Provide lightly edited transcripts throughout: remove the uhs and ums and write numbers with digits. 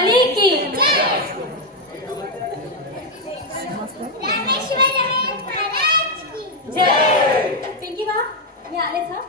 बली की जय. पिंकी बा, मी आलेच हा.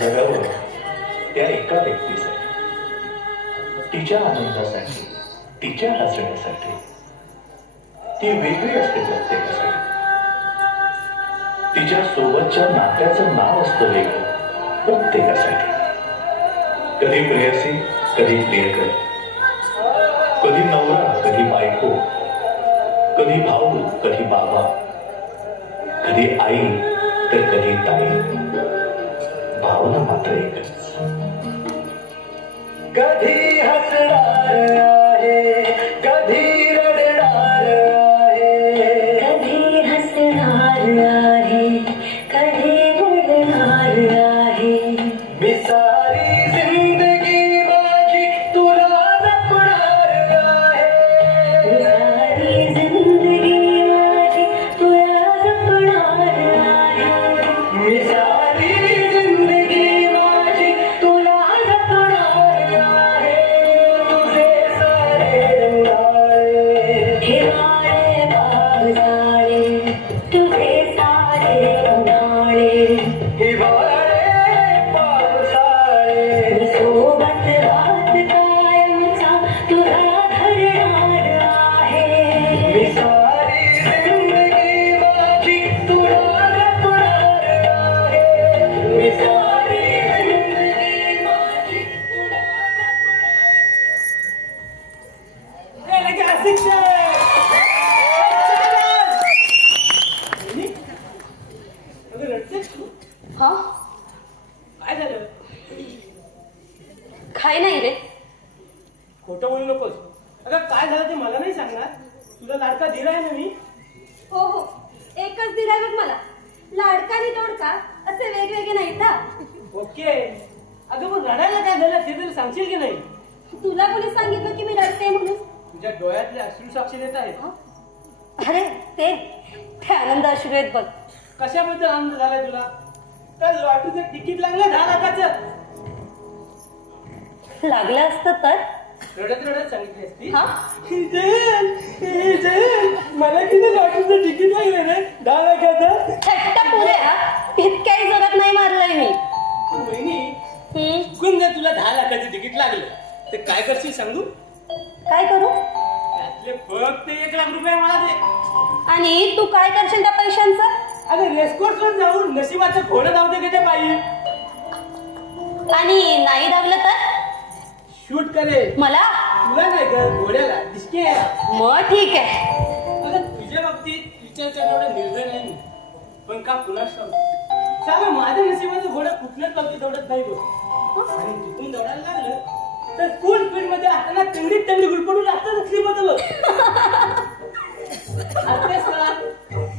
जगावं त्या एका व्यक्तीसाठी, तिच्या आनंदासाठी, तिच्या हसण्यासाठी. ती वेगळी असते प्रत्येकासाठी. तिच्या सोबतच्या नात्याचं नाव असतं वेगळं प्रत्येकासाठी. कधी प्रेयसी, कधी प्रियकर, कधी नवरा, कधी बायको, कधी भाऊ, कधी बाबा, कधी आई तर कधी ताई. भावना मात्र एकच. कधी हसणार आहे, कधी रडणार आहे, कधी हसणार आहे, कधी रडणार आहे. मी सारी जिंदगी माझी तुला जपणार आहे. मी सारी जिंदगी माझी तुला जपणार आहे. मी सारी जिंदगी माझी तुला जपणार आहे. तुझे सारे रंगाळे हे वारे पावसाळे तुझे हा काय झालं? काय नाही रे. खोटं बोलू नकोस. अगं काय झालं ते मला नाही सांगणार? तुझा लाडका धीर आहे ना मी. हो हो, एकच दिलाय बघ मला. लाडका आणि तोडका असे वेगवेगळे नाहीत ना. ओके. अगं मग रडायला काय झालं ते तरी सांगशील की नाही? तुला कोणी सांगितलं की मी रडते म्हणून? तुझ्या डोळ्यातले अश्रू साक्षी देत आहेत. अरे ते आनंद अश्रू आहेत बघ. कशाबद्दल आनंद झालाय तुला? तर लॉटरीचं तिकीट लागलं 10 लाखाचं. लागलं असतं तर रडत रडत सांगितली असती. हा मला किती लॉटरीचं तिकीट लागलं रे 10 लाखाचं. थट्टा पुरे हा, इतक्याही जोरात नाही मारलंय मी. बहिणी चुकून जर तुला 10 लाखाचं तिकीट लागलं तर काय करशील सांगू? काय करू? त्यातले फक्त 1 लाख रुपये मला दे. आणि तू काय करशील त्या पैशांचं? अगं रेसकोर्सवर जाऊन नशिबाचं घोडं धावते का ते पाहिजे. आणि नाही धावलं तर शूट करेल. मला तुला नाही ग, घोड्याला दिसके. मग ठीक आहे. अगं तुझ्या बाबतीत विचार करण्याला निर्णय नाही मी. पण का पुन्हा सांग माझ्या नशिबाचं घोडं कुठल्याच बाबतीत दौडत नाही बघ. आणि तिथून दौडायला लागलं तर फुल स्पीड मध्ये असताना तेवढी गुलपडून लागतं स्लीप होतं बघ.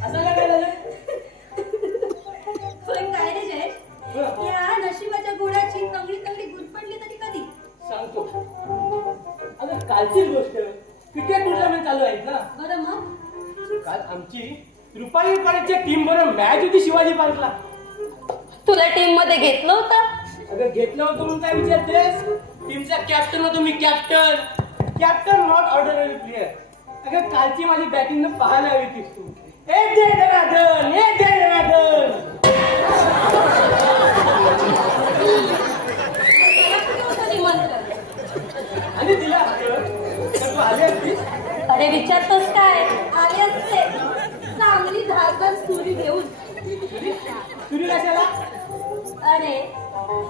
असं काय झालं? पण काय रे जयेश, या नशिबाच्या घोड्याची तंगडी गुरपडली तरी कधी? सांगतो. अगं कालचीच गोष्ट. क्रिकेट टुर्नामेंट चालू आहेत ना. बरं मग काल आमची रुपाली कॉलेजच्या टीम बरोबर मॅच होती शिवाजी पार्कला. तुला टीम मध्ये घेतलं होतं? अगं घेतलं होतं म्हणून काय विचारतेस? टीमचा कॅप्टन होतो मी. Captain not ordinary player. अगं कालची माझी बॅटिंग पाहायला हवी तीस तू. एक जय जनार्दन, एक जय जनार्दन. आणि दिला तू आली असतीस. अरे विचारतोस काय? आले असते चांगली धारदार सुरी घेऊन. तुरी कशाला? अरे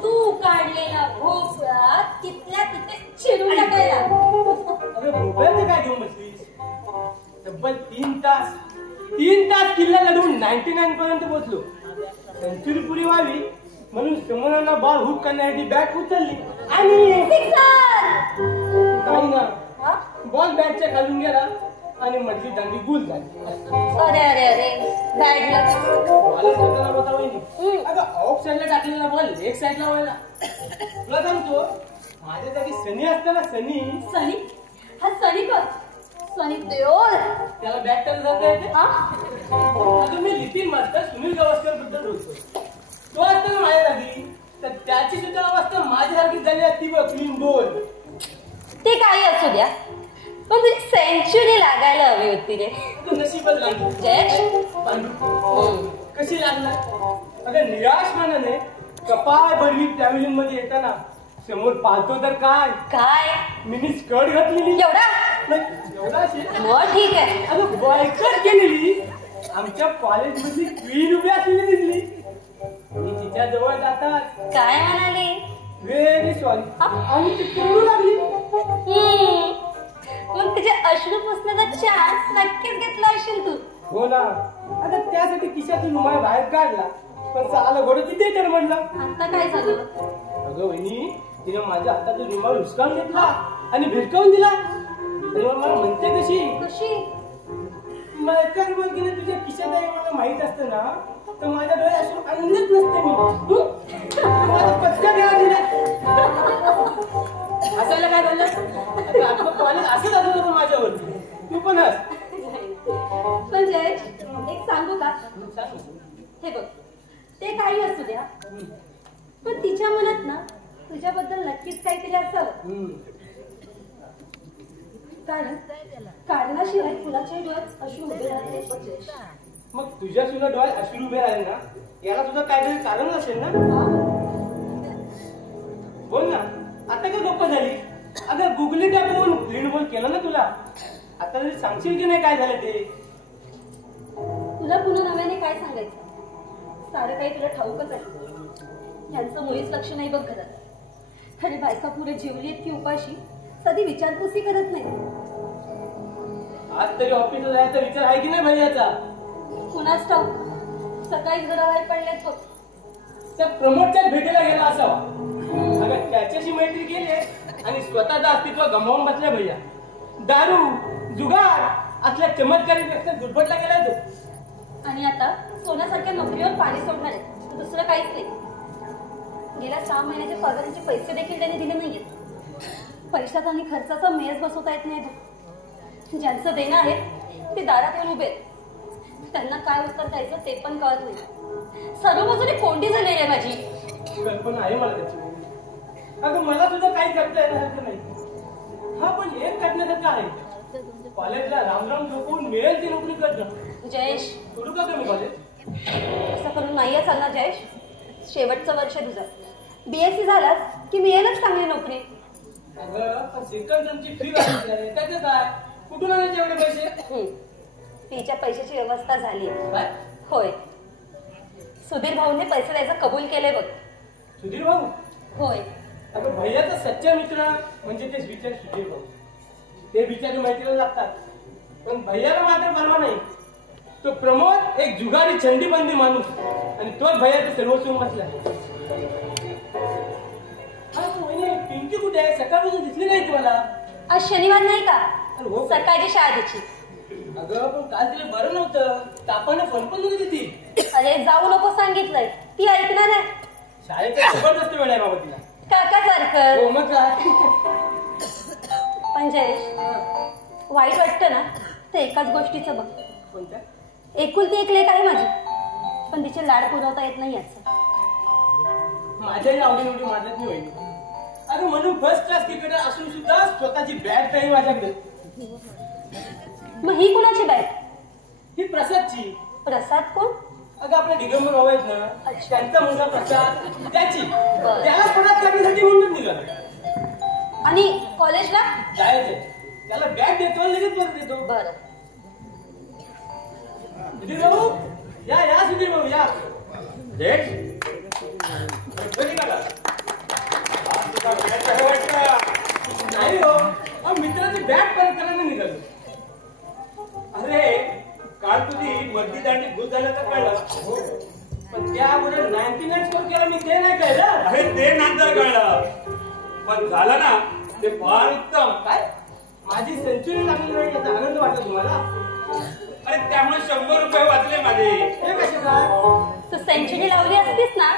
तू काढलेल्या भोपळ्यात तिथल्या तिथे चिरून टाकायला. अरे भोपळ्याचं काय घेऊन बसलीस? तब्बल 3 तास किल्ला लढवून 99 पर्यंत पोहोचलो. सेंचुरी पुरी व्हावी म्हणून समोरांना बॉल हुक करण्यासाठी बॅट उचलली आणि काही ना बॉल बॅटच्या खालून गेला आणि मधली दांडी गुल झाली. अरे अरे अरे बॅड लक. बॉलच करताना बतावं. अगं ऑफ साईडला टाकलेला बॉल लेग साईडला व्हायला. तुला सांगतो माझ्या जागी सनी असताना सनी हा सनी कर. सनी देओल त्याला बॅट टाकून जाता येते. अगं me little master Sunil Gavaskar बद्दल बोलतो. तो असताना माझ्या जागी तर त्याची सुद्धा अवस्था माझ्यासारखी झाली असती बघ. Clean ball. ते काही असू द्या पण तुझी सेंचुरी लागायला हवी होती रे. तू नशीबच लागली जयेश. कशी लागणार? अगं निराश मनाने कपाळ भरवी ट्रॅव्हलिंग मध्ये येताना समोर पाहतो तर काय मिनी स्कर्ट घातलेली. एवढा मग ठीक आहे. अगं बॉयकट केलेली आमच्या कॉलेज मधली क्वीन उभी असलेली दिसली. मी तिच्या जवळ जातात काय म्हणाली? व्हेरी सॉरी आणि ती करू लागली. मग तुझ्या अश्रू पुसण्याचा चान्स नक्कीच घेतला असेल तू. हो ना. आता त्यासाठी खिशातून रुमाल बाहेर काढला पण चालं घोडं तिथे तर म्हटलं. आता काय झालं? अगं वहिनी तिने माझ्या हातातून रुमाल हुसकावून घेतला आणि भिरकावून दिला. तेव्हा मला म्हणते कशी माझ्या बोलकीने तुझ्या खिशात आहे मला माहित असतं ना तर माझ्या डोळे असून आनंदच नसते मी. माझा पचका द्यावा दिला. हसायला काय झालं? आता आपलं कॉलेज असंच असं होतं माझ्यावरती. तू पण हस. पण जयेश एक सांगू का? हे बघ ते काही असू द्या पण तिच्या मनात ना तुझ्याबद्दल नक्कीच काहीतरी असावं. कारणाशिवाय फुलाच्या डोळ्यात अश्रू उभे राहते. मग तुझ्या सुद्धा डोळ्यात अश्रू उभे राहिले ना याला सुद्धा काहीतरी कारण असेल ना. बोल ना. आता काय गप्प झाली? अगं गुगली टाकून क्लीन बॉल केलं ना तुला. आता तरी सांगशील की नाही काय झालं ते? तुला पुन्हा नव्याने काय सांगायचं? सारं काही तुला ठाऊकच आहे. त्यांचं मुळीच लक्ष नाही बघ घरात. आणि बायका पुढे जेवली की उपाशी कधी विचारपूसही करत नाही. आज तरी ऑफिसला जायचा विचार आहे की नाही भैयाचा? कुणाच ठाऊक. सकाळी घराबाहेर पडलेत बघ. त्या प्रमोदच्याच भेटीला गेला असावा. अगं त्याच्याशी मैत्री केली आणि स्वतःचं अस्तित्व गमावून बसल्या भैया. दारू जुगार असल्या चमत्कारीपेक्षा दुर्बटला गेला तो. आणि आता सोन्यासारख्या नोकरीवर पाणी सोडणार आहे, दुसरं काहीच नाही. गेल्या 6 महिन्याचे पगारांचे पैसे देखील त्यांनी दिले नाहीयेत. पैशाचा आणि खर्चाचा मेज बसवता येत नाही. ज्यांचं देणं आहे ते दारात येऊन उभे, त्यांना काय उत्तर द्यायचं ते पण कळत नाही. सर्व बाजूने कोंडी झालेली आहे माझी. कल्पना आहे मला त्याची. अगं मला तुझं काही करता येण्यासारखं नाही. हा पण एक करण्यासारखं आहे. कॉलेजला राम राम झोपून मिळेल ती नोकरी करणं. जयेश, सोडू का तुम्ही कॉलेज? असं करून नाहीये चालणार जयेश. शेवटचं वर्ष तुझं. BSc झालास की मिळेलच चांगली नोकरी. अगं पण शिक्षणाची फी वाढली आहे, त्याचं काय? कुठून आणायचे एवढे पैसे? फीच्या पैशाची व्यवस्था झाली. काय? होय, सुधीर भाऊने पैसे द्यायचं कबूल केलंय बघ. सुधीर भाऊ? होय. अगं भैयाचा सच्चा मित्र म्हणजे तेच विचार सुधीर भाऊ. ते विचार माहितीला लागतात, पण भैयाला मात्र परवा नाही. तो प्रमोद एक जुगारी चंडीबंदी माणूस आणि तोच भैयाचं सर्वस्व बसला. पिंकी कुठे आहे? सकाळपासून दिसली नाही तुम्हाला. आज शनिवार नाही का? हो. सकाळची शाळा त्याची. अगं पण काल तिला बरं नव्हतं, तापाने फोन पण नव्हती ती. अरे जाऊ नको सांगितलंय, ती ऐकणार आहे. शाळेचा जबरदस्त वेळ आहे बाबा तिला. काकासारखं. हो मग काय. पण जयेश, वाईट वाटतं ना ते एकाच गोष्टीचं बघ. कोणत्या? एकुलती एक लेक आहे माझी, पण तिचे लाड पुरवता येत नाही याचं. माझ्याही आवडीनिवडी माझ्यात मी होईल. अगं म्हणून फर्स्ट क्लास क्रिकेटर असून सुद्धा स्वतःची बॅट नाही माझ्याकडे. मग ही कुणाची बॅग? ही प्रसादची. प्रसाद कोण? अगं आपल्या दिगंबर भाऊ आहेत ना, त्यांचा मुलगा प्रसाद, त्याची. बरं. त्याला पुण्यात करण्यासाठी म्हणून निघाला. आणि कॉलेजला जायचंय. त्याला बॅग देतो आणि लगेच परत देतो. बरं. सुधीर भाऊ या या. सुधीर भाऊ या. नाही हो, मित्राची बॅग परत करायला निघालो. अरे काल तुझी मर्दी दांडी भूल झाल्याचं कळलं. पण त्या अगोदर 99 स्कोर केला मी, ते नाही कळलं. अरे ते नंतर कळलं, पण झालं ना ते फार उत्तम. काय? माझी सेंचुरी लागली नाही याचा आनंद वाटतो तुम्हाला? अरे त्यामुळे 100 रुपये वाचले माझे. हे कसे काय? तू सेंचुरी लावली असतीस ना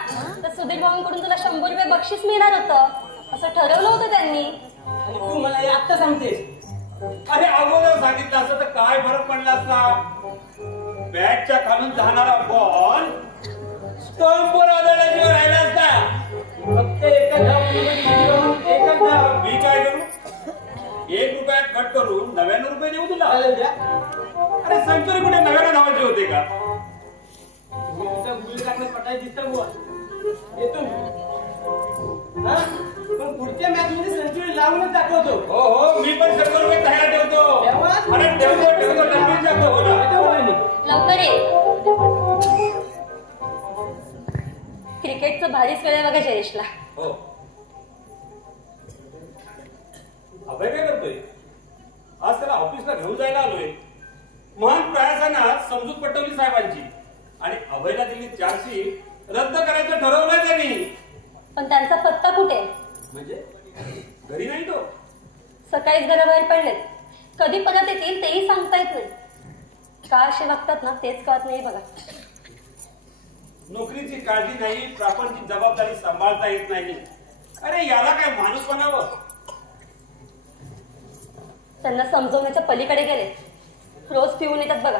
तर सुधीर भाऊंकडून तुला 100 रुपये बक्षीस मिळणार होतं, असं ठरवलं होतं त्यांनी. आणि तू मला हे आत्ता सांगतेस? अरे अगोदर सांगितलं असतं तर काय फरक पडला असता? बॅटच्या खालून जाणारा बॉल स्टंपवर आदळल्याशिवाय राहिला असता. फक्त एकच धाव. मी काय करू? 1 रुपया कट करून 99 रुपये देऊ तुला. द्या. अरे सेंचुरी कुठे 99 धावायचे होते का? तुम्ही तुमचा गुल टाकण्यात पटाय दिसता बुवा. येतो मी. हा? पण पुढच्या मॅच मध्ये सेंचुरी लावूनच दाखवतो. हो हो, मी पण 100 रुपये तयार ठेवतो. अरे ठेवतो नक्कीच जातो. हो ना. येतो वहिनी. लवकर ये. क्रिकेटचं भारीच वेळ आहे बघा जयेशला. हो. अभय काय करतोय? आज त्याला ऑफिसला घेऊन जायला आलोय. महान प्रयासानं समजूत पटवली साहेबांची आणि अभयला दिली चार्जशीट रद्द करायचं ठरवलंय त्यांनी. पण त्यांचा पत्ता कुठे? म्हणजे घरी नाही तो. सकाळीच घराबाहेर पडलेत. कधी परत येतील तेही सांगता येत नाही. का असे वागतात ना तेच कळत नाही बघा. नोकरीची काळजी नाही, प्रापंचिक जबाबदारी सांभाळता येत नाही. अरे याला काय माणूस बनावं? त्यांना समजवण्याच्या पलीकडे गेले. रोज पिऊन येतात बघा.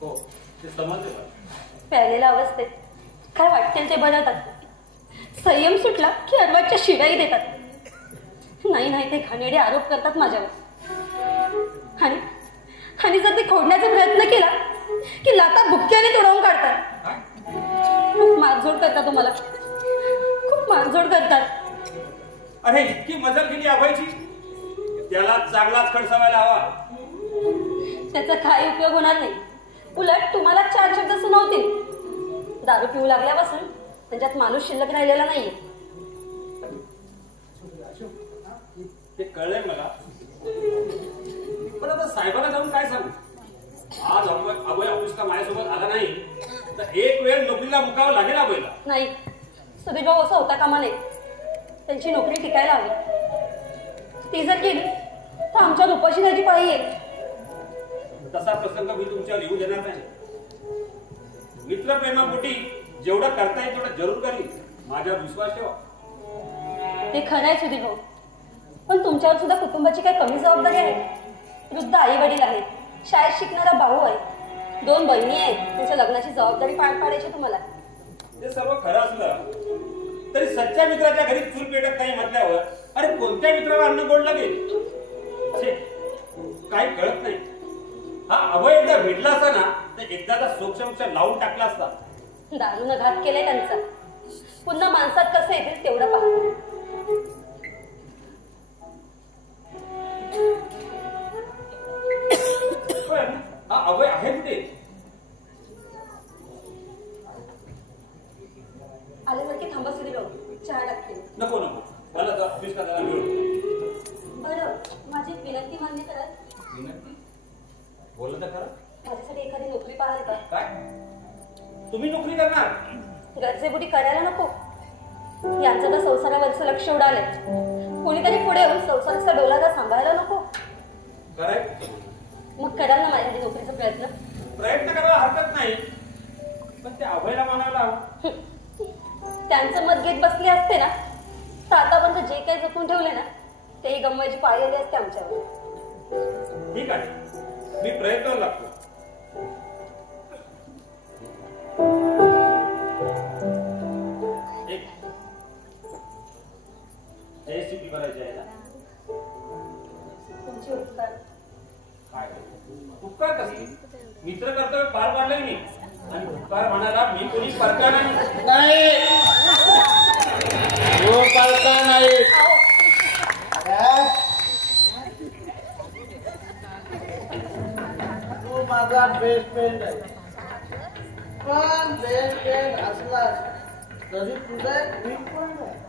हो ते समजते मला. प्यायलेल्या अवस्थेत काय वाटेल ते बनवतात. संयम सुटला की अर्वाच्या शिव्याही देतात. नाही नाही ते घाणेरडे आरोप करतात माझ्यावर. आणि जर ते खोडण्याचा प्रयत्न केला की लाता बुक्क्याने तोडवून काढतात. खूप मारझोड करतात तुम्हाला. खूप मारझोड करतात. अरे इतकी मजल केली अभयची, त्याला चांगलाच खडसावायला हवा. त्याचा काही उपयोग होणार नाही. उलट तुम्हाला 4 शब्द सुनावतील. दारू पिऊ लागल्यापासून त्यांच्यात माणूस शिल्लक राहिलेला नाहीये. ते कळलंय मला, पण आता साहेबांना जाऊन काय सांगू? आज अभय ऑफिसला माझ्यासोबत आला नाही तर एक वेळ नोकरीला मुकावं लागेल अभयला. नाही, सुधीर भाऊ असं होता कामा नये. त्यांची नोकरी टिकायला हवी. ती जर गेली तर आमच्या रूपाची त्याची पाळी येईल. तसा प्रसंग मी तुमच्यावर येऊ देणार नाही. मित्रप्रेमापोटी जेवढं करता येईल तेवढं जरूर करीन. माझ्यावर विश्वास ठेवा. ते खरं आहे सुधीर भाऊ, पण तुमच्यावर सुद्धा कुटुंबाची काही कमी जबाबदारी आहे. वृद्ध आई वडील आहेत, शाळेत शिकणारा भाऊ आहे, 2 बहिणी आहेत. त्यांच्या लग्नाची जबाबदारी पार पाडायची तुम्हाला. ते सर्व खरं असलं तरी सच्च्या मित्राच्या घरी चूल पेटत नाही म्हटल्यावर अरे कोणत्या मित्राला अन्न गोड लागेल? काही कळत नाही. हा अभय एकदा भेटला असता ना तर एकदाचा सोक्ष लावून टाकला असता. दारूनं घात केलाय त्यांचा. पुन्हा माणसात कसं येतील तेवढं पहा. पण हा अभय आहे कुठे? आल्यासारखी थांबा सुधीर भाऊ, चहा टाकते. नको नको, मला ऑफिसला जायला मिळू. बरं, माझी एक विनंती मान्य कराल? विनंती? बोललं तर खरं. माझ्यासाठी एखादी नोकरी पाहाल का? काय तुम्ही नोकरी करणार? गरजेपोटी करायला नको. यांचं तर संसारावरचं लक्ष उडालंय. कोणीतरी पुढे येऊन संसाराचा डोलारा सांभाळायला नको? करायचं मग कराल ना माझ्यासाठी नोकरीचा प्रयत्न? प्रयत्न करायला हरकत नाही, पण ते अभयला मानायला हवं. त्यांचं मत घेत बसले असते ना तर आतापर्यंत जे काही जपून ठेवले ना तेही गमवायची पाळी आली असते आमच्यावर. ठीक आहे, मी प्रयत्न लागतो. जयश्री करायची आहे ना? तुमचे उपकार. काय उपकार कसली? मित्र कर्तव्य पार पाडलंय मी आणि उपकार म्हणायला मी कोणी परका नाही. हो परका नाही. तू माझा बेस्ट फ्रेंड आहे, पण बेस्ट फ्रेंड असलास तरी तुझा एक वीक पॉइंट आहे.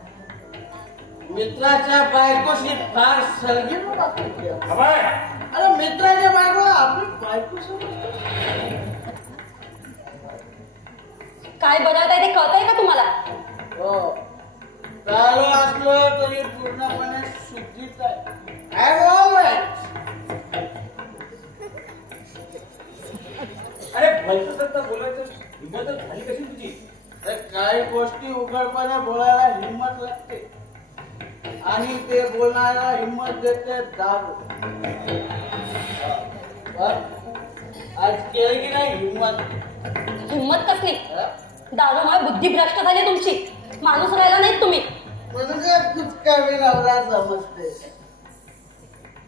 मित्राच्या बायकोशी फार सलगीन वागते. अभय, अरे मित्राच्या बायको आपली बायको समजते. काय बनवताय ते कळतंय का तुम्हाला? हो, चालू असलं तरी पूर्णपणे शुद्धीच आहे. अरे भलतं सत्ता बोलायचं हिंमत झाली कशी तुझी? काही गोष्टी उघडपणे बोलायला हिंमत लागते आणि ते बोलण्याला हिंमत देते दारू. आज केली की नाही हिंमत? हिंमत कसली? दारूमुळे बुद्धिभ्रष्ट झाली तुमची. माणूस राहिला नाही तुम्ही. म्हणजे कुचकामी नवरा समजते,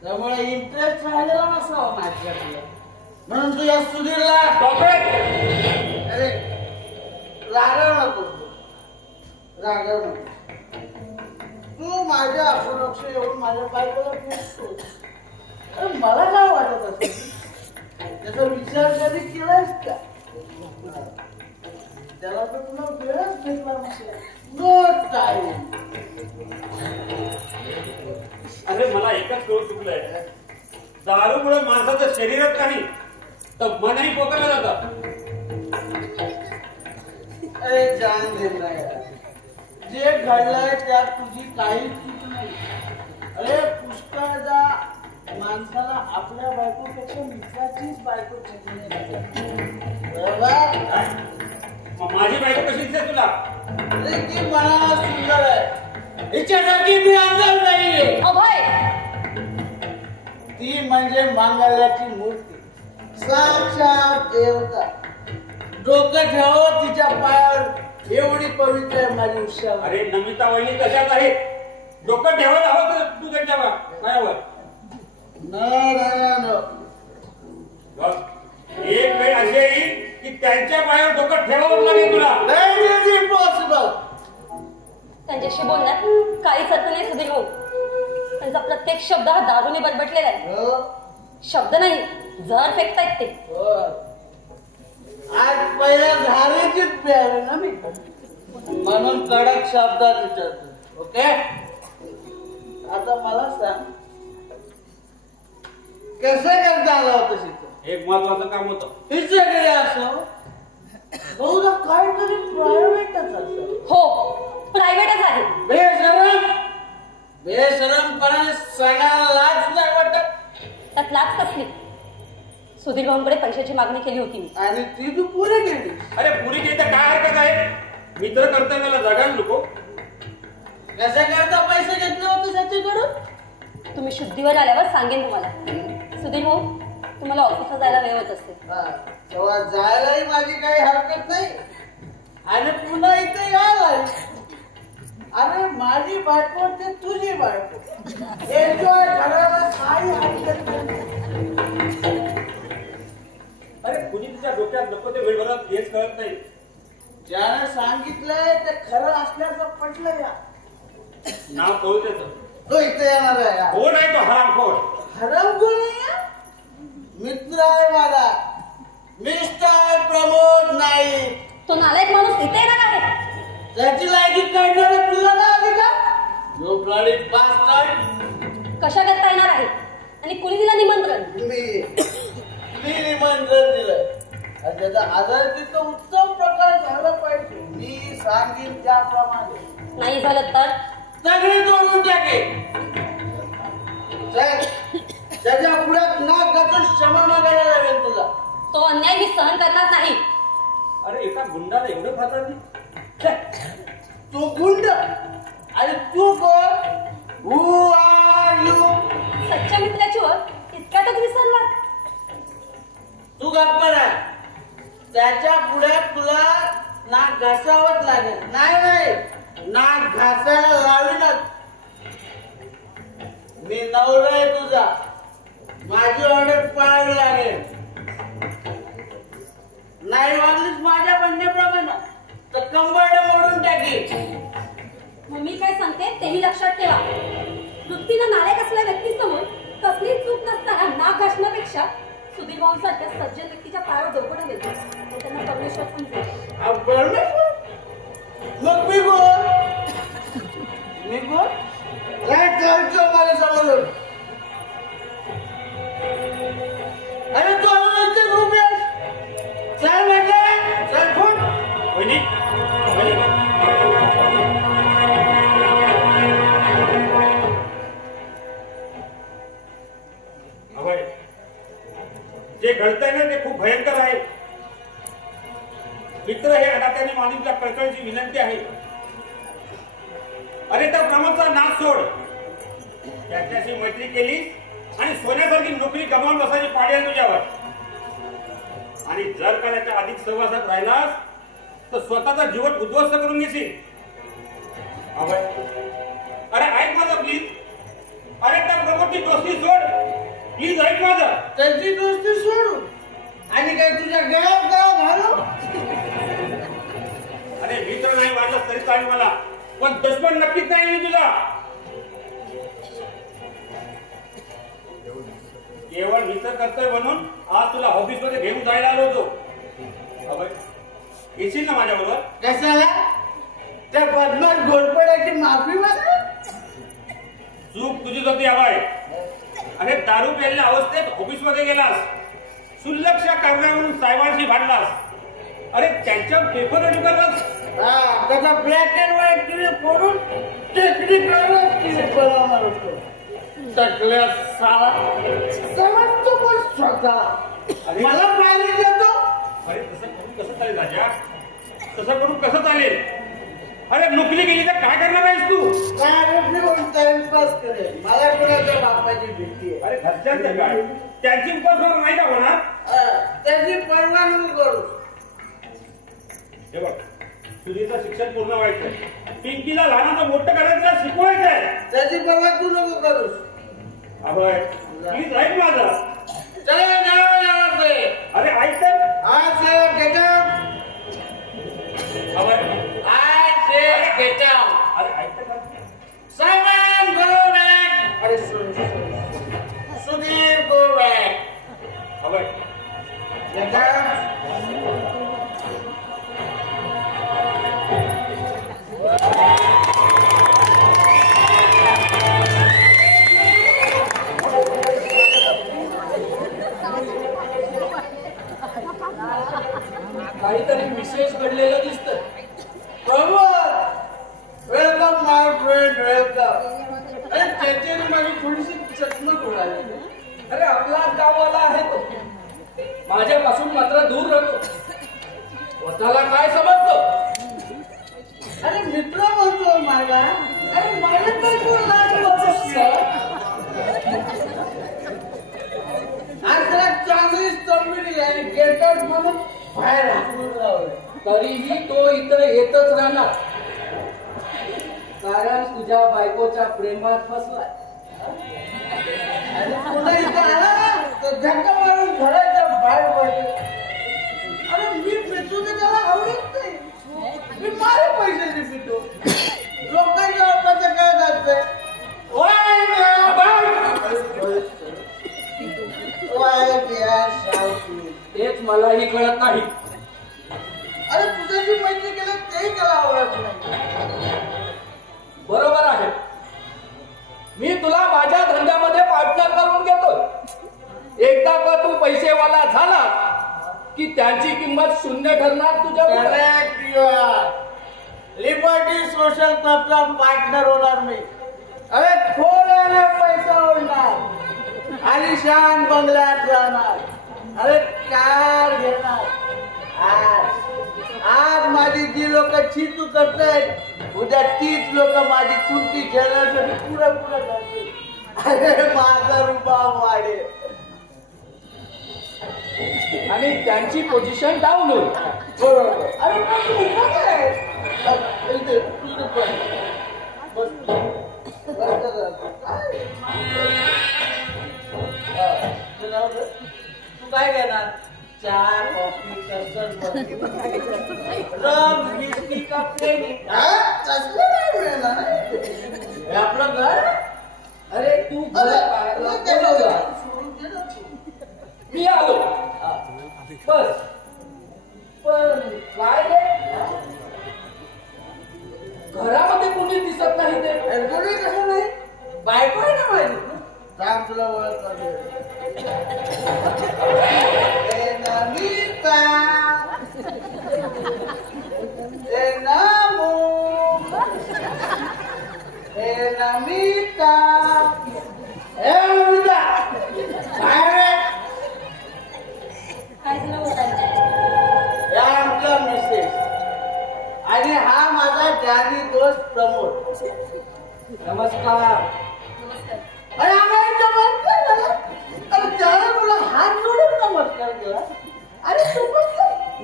त्यामुळे इंटरेस्ट राहिलेला नसावा माझ्याकडे. म्हणून तुझ्या सुधीरला अरे रागव नको, रागव नको. तू माझ्या अपरोक्ष येऊन माझ्या बायकोला पूछतो. अरे मला काय वाटत असेल त्याचा विचार कधी केलायस का? त्याला तर तुला वेळच भेटला नसेल. No time. अरे मला एकच कळू चुकलंय, दारूमुळे माणसाचं शरीरच नाही तर मनही पोकरलं जातं. अरे जान दे ना यार, जे घडलंय त्यात तुझी काहीच चूक नाही. अरे पुष्कळदा माणसाला आपल्या बायकोपेक्षा मित्राचीच बायको चांगली लागते. बरोबर? माझी बायको कशी दिसते तुला? अरे ती मनाला सुंदर आहे, हिच्यासाठी मी अंगावर नाहीये. अभय, ती म्हणजे मांगल्याची मूर्ती, साक्षात देवता. डोकं ठेवावं तिच्या पायावर, एवढी पवित्र आहे माझी उषा. अरे नमिता वहिनी कशाच आहेत? डोकं ठेवायला हवं तर तू त्यांच्या पायावर. बघ, एक वेळ अशी येईल की त्यांच्या पायावर डोकं ठेवावं लागेल तुला. इम्पॉसिबल. त्यांच्याशी बोलण्यात काहीच अर्थ नाही सुधीर भाऊ. त्यांचा प्रत्येक शब्द हा दारूने बरबटलेला आहे. शब्द नाही, जहर फेकतायत ते. आज पहिल्या झारीचीच प्यायला ना मी, म्हणून कडक शब्दात विचारतो. ओके, आता मला सांग कसं करता आलं होतं तिथं? एक महत्वाचं काम होतं. हिच्याकडे असो बहुधा काहीतरी प्रायव्हेटच असेल. हो, प्रायव्हेटच आहे. बेशरमपणे सांगायला लाज नाही वाटत. त्यात लाच कसली? सुधीर भाऊंकडे पैशाची मागणी केली होती मी. आणि ती तू पुरे केली. अरे पुरी केली तर काय हरकत आहे? मित्र कर्तव्याला जागा नको. कशा करता पैसे घेतले होते त्याच्याकडून? तुम्ही शुद्धीवर आल्यावर सांगेन तुम्हाला. सुधीर भाऊ, तुम्हाला ऑफिसला जायला वेळ होत असते. तेव्हा जायलाही माझी काही हरकत नाही आणि पुन्हा इथे यायला. अरे माझी बायको ते तुझी बायको, एन्जॉय करायला काही हरकत नाही. अरे कुणी तिच्या डोक्यात नको ते वेळ भरत हेच कळत नाही. ज्याने सांगितलंय ते खरं असल्याचं पटलं. या नाव कळू त्याचं. तो इथे येणार आहे. कोण आहे तो हरामखोर? हरवतो नाही. मित्र आहे माझा, मिस्टर प्रमोद नाईक. तो नालायक माणूस इथे येणार आहे. त्याची लायकी काढणार तुला ना आधी का? जो गाडी पास कशा करता येणार आहे आणि कुणी दिला निमंत्रण? मी निमंत्रण दिलं. आणि त्याचा आदर तिथं उत्तम प्रकारे झाला पाहिजे. मी सांगेन त्याप्रमाणे. नाही झालं तर सगळी तोडून टाके. त्याच्या पुढ्यात नाक घातून क्षमा मागायला लागेल तुला. तो अन्याय मी सहन करणार नाही. अरे एका गुंडाला एवढं खातात. तू गुंड आणि तू कोण? Who are you? सच्च्या मित्राची ओळख इतक्यातच विसरलात? तू गप्प राह. त्याच्या पुढ्यात तुला नाक घासावंच लागेल. नाही नाक घासायला लावीनच. मी नवरा आहे तुझा. माझी ऑर्डर पाळावी लागेल. नाही वागलीस माझ्या म्हणण्याप्रमाणे तर कंबरड मोडून टाकी. मग मी काय सांगते तेही लक्षात ठेवा. वृत्तीनं नालायक असलेल्या व्यक्तीसमोर कसलीच चूक नसताना नाक घासण्यापेक्षा सुधीर भाऊंसारख्या सज्जन व्यक्तीच्या पायावर डोकं गेलं त्यांना परमेश्वर समजेल. परमेश्वर? मग मी कोण? काय करतो माझ्या समोरून? अरे तू इथे उभी आहेस. चल म्हटलं. चल फोन. अभय, जे घडतंय ना ते खूप भयंकर आहे. मित्र हे अनाथ्याने माणूसला कळकळीची विनंती आहे. अरे त्या प्रमोदचा नाश सोड. त्याच्याशी मैत्री केली आणि सोन्यासारखी नोकरी गमावून बसायची पाडी आहे तुझ्यावर. आणि जर का त्याच्या अधिक सहवासात राहिलास तर स्वतःचा जीवन उद्ध्वस्त करून घेशील. अभय, अरे ऐक माझं प्लीज. अरे त्या प्रमोदची दोस्ती सोड प्लीज. ऐक माझं. त्याची दोस्ती सोडू आणि काय तुझ्या गाव घालू? अरे मित्र नाही वाटलं तरी चालेल मला, पण दुश्मन नक्कीच नाही मी तुझा. केवळ मित्र करतोय म्हणून आज तुला ऑफिस मध्ये घेऊन जायला आलो होतो. अभय, येशील ना माझ्या बरोबर? कशाला? त्या बदमाश घोरपड्याची माफी मागा. चूक तुझीच होती अभय. अरे दारू प्यायल्या अवस्थेत ऑफिस मध्ये गेलास. सुलक्षच्या कारणावरून साहेबांशी भांडलास. अरे त्यांच्या पेपर रेडी करलास. त्याचा ब्लॅक अँड व्हाईट टीव्ही फोडून टेक्निकल टीव्ही बनवणार होतो. टकल्या साला समजतो पण स्वतः मला पाहिजे देतो. अरे तसं करून कसं चालेल राजा? तसं करून कसं चालेल? अरे नोकरी गेली तर काय करणार आहेस तू? काय टाइमपास करेल. मला कोणाच्या बापाची भीती आहे. अरे घरच्यांचं काय? त्यांची उपासमार नाही का होणार? त्याची पर्वा नको करू. हे बघ, सुधीरचं शिक्षण पूर्ण व्हायचंय. पिंकीला लहानाचं मोठं करायचं शिकवायचंय. त्याची पर्वा तू नको करूस. अभय, प्लीज ऐक माझं. अरे ऐक तर. आज get out. अरे ऐक तर. Someone go back. अरे सुधीर go back. अभय, Get out. काहीतरी विशेष घडलेलं दिसतं. प्रमोद वेलकम माय फ्रेंड वेलकम. अरे त्याच्याने माझी थोडीशी चकमक उडाली. अरे आपलाच गाववाला आहे तो, माझ्यापासून मात्र दूर राहतो. स्वतःला काय समजतो? अरे मित्र म्हणतो माझा. अरे माझ्या तर तू लाज वाटत आज जरा चांगलीच तंबी आणि गेट आउट म्हणून बाहेर हाकलून लावलं. तरीही तो इथं येतच राहणार, कारण तुझ्या बायकोच्या प्रेमात फसलाय. आणि पुन्हा इथं आला तर धक्का मारून घराच्या बाहेर पडले. अरे मी पितो तर त्याला आवडत नाही. मी माझे पैशाचे पितो. लोकांच्या वाटाचं काय जातंय? तेच मलाही कळत नाही. अरे तुझ्याशी मैत्री केलं तेही त्याला आवडत नाही. बरोबर आहे, मी तुला माझ्या धंद्यामध्ये पार्टनर करून घेतो. एकदा का तू पैसेवाला झाला की त्यांची किंमत शून्य ठरणार तुझ्या. लिबर्टी सोशल क्लबचा पार्टनर होणार मी. अरे थोड्याने पैसा उडणार, आलिशान बंगल्यात राहणार, अरे कार घेणार. आज माझी जी लोक चितू करतायत, उद्या तीच लोक माझी चुकी घेण्यासाठी पुढे पुढे करतील. अरे माझा रुबाब वाढेल आणि त्यांची पोझिशन डाऊन होईल. बरोबर. अरे पण तू उभा काय? इथे, तुझं पण. बस. तू काय घेणार? चहा, कॉफी, सरबत, रम, विस्की का प्लेनी? कसलं काय मिळणार? हे आपलं घर. अरे तू बोलवला, मी आलो. बस. पण काय रे, घरामध्ये कोणी दिसत नाही. ते कोणी कसं नाही? बायको आहे ना माझी. सांग तुला ओळख पाहिजे. काय झालं बोलायला? या आमच्या मिसेस आणि हा माझा जानी दोस्त प्रमोद. नमस्कार. नमस्कार. अरे आम्हाला नमस्कार झाला. अरे त्याला तुला हात जोडून नमस्कार केला. अरे तू पण